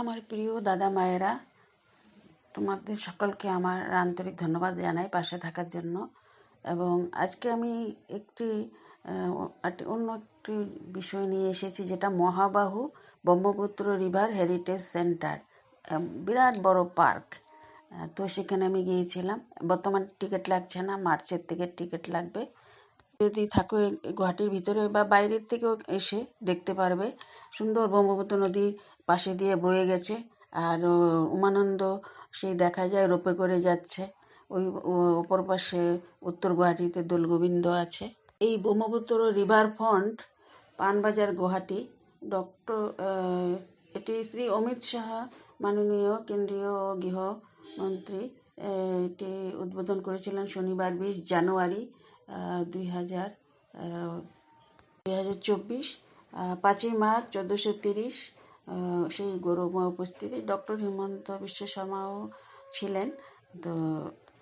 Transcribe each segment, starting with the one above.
আমার প্রিয় দাদা মায়েরা, তোমাদের সকলকে আমার আন্তরিক ধন্যবাদ জানাই পাশে থাকার জন্য। এবং আজকে আমি অন্য একটি বিষয় নিয়ে এসেছি, যেটা মহাবাহু ব্রহ্মপুত্র রিভার হেরিটেজ সেন্টার, বিরাট বড় পার্ক। তো সেখানে আমি গিয়েছিলাম। বর্তমান টিকিট লাগছে না, মার্চের থেকে টিকিট লাগবে। যদি থাকো গুয়াহাটির ভিতরে বা বাইরের থেকেও এসে দেখতে পারবে। সুন্দর ব্রহ্মপুত্র নদীর পাশে দিয়ে বয়ে গেছে, আর উমানন্দ সেই দেখা যায় রোপে করে যাচ্ছে। ওই ওপর পাশে উত্তর গুয়াহাটিতে দোলগোবিন্দ আছে। এই ব্রহ্মপুত্র রিভার ফ্রন্ট, পানবাজার, গুয়াহাটি। এটি শ্রী অমিত সাহা, মাননীয় কেন্দ্রীয় গৃহমন্ত্রী, এটি উদ্বোধন করেছিলেন শনিবার 20 জানুয়ারি 2024, 5ই মার্চ 1430। সেই গৌরবময় উপস্থিতি ডক্টর হিমন্ত বিশ্ব শর্মাও ছিলেন। তো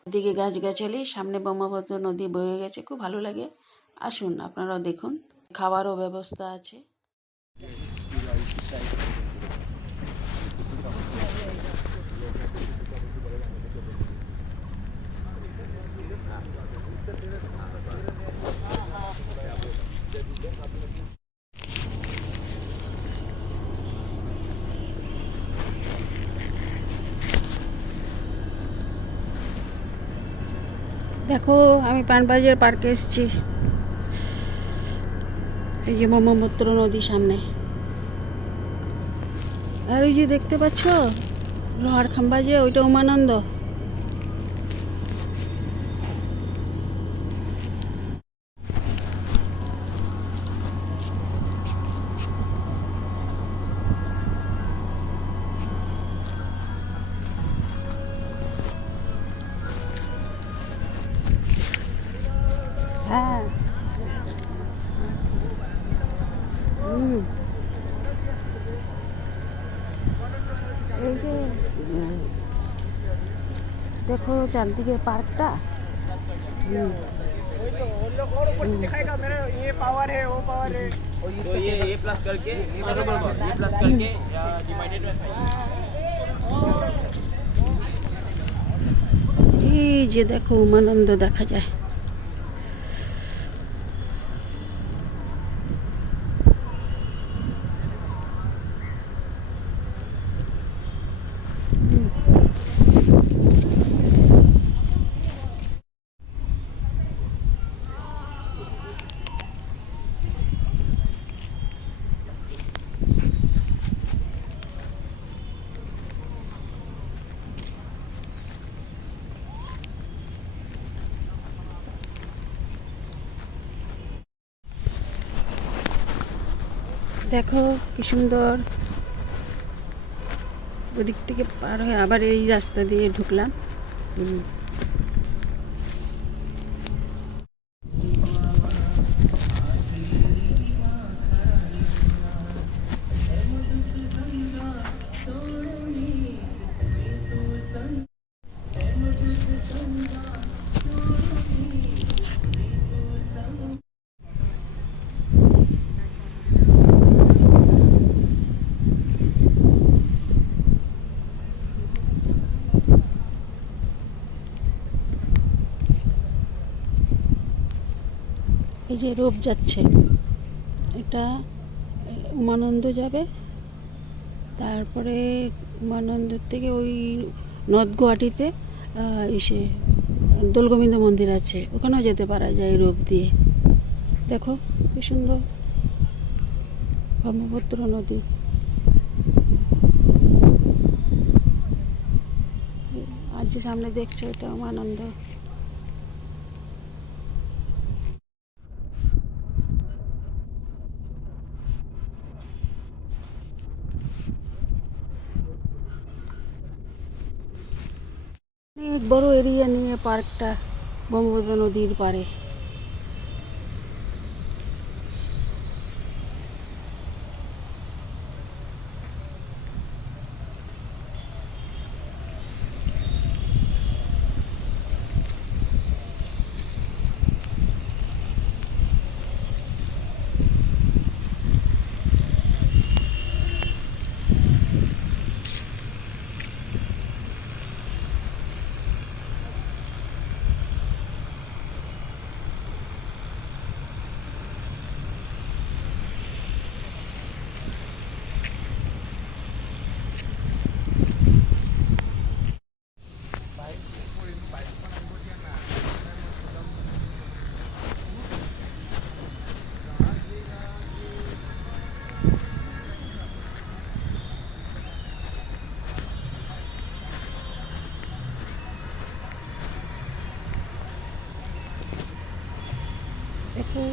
দিকে গাছগাছালি, সামনে ব্রহ্মপুত্র নদী বয়ে গেছে, খুব ভালো লাগে। আসুন আপনারাও দেখুন। খাওয়ারও ব্যবস্থা আছে। দেখো, আমি পানবাজার পার্কে এসেছি। এই যে ব্রহ্মপুত্র নদী সামনে, আর ওই যে দেখতে পাচ্ছ লোহার খাম্বা, যে ওইটা উমানন্দ। হ্যাঁ, এই যে দেখো চারদিকে পার্কটা। दिखाएगा मेरा ये पावर है वो पावर है, तो ये प्लस करके ये प्लस करके डिवाइडेड बाय 5। এই যে দেখো উমানন্দ দেখা যায়। দেখো কি সুন্দর। ওদিক থেকে পার হয়ে আবার এই রাস্তা দিয়ে ঢুকলাম। এই যে রোপ যাচ্ছে, এটা উমানন্দ যাবে। তারপরে উমানন্দের থেকে ওই নর্থ গুয়াহাটিতে এসে দোলগোবিন্দ মন্দির আছে, ওখানেও যেতে পারা যায় রোপ দিয়ে। দেখো কি সুন্দর ব্রহ্মপুত্র নদী। আর যে সামনে দেখছো, এটা উমানন্দ। অনেক বড় এরিয়া নিয়ে পার্কটা, ব্রহ্মপুত্র নদীর পাড়ে।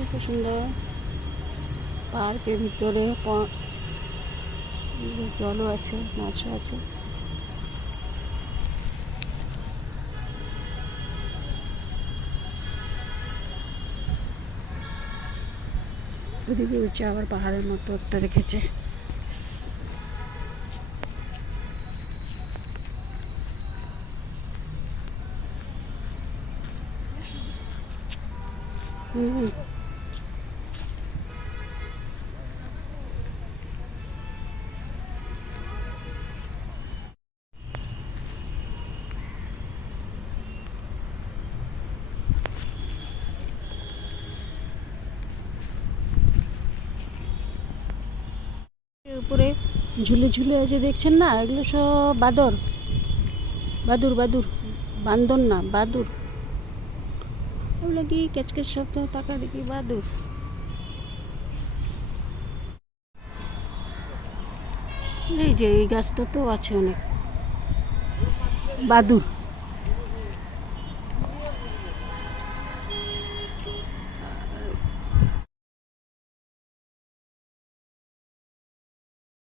খুব সুন্দর পার্কের ভিতরে জলও আছে, মাছও আছে। ওদিকে উঠছে আবার পাহাড়ের মতো একটা রেখেছে। উপরে ঝুলে ঝুলে আছে দেখছেন না, এগুলো সব বাদর, বাদুর বাদুর, বান্দর না বাদুর। ওগুলো কি ক্যাচক্যাচ শব্দ, টাকা দেখি বাদুর। এই যে এই গাছটা তো আছে অনেক বাদুর।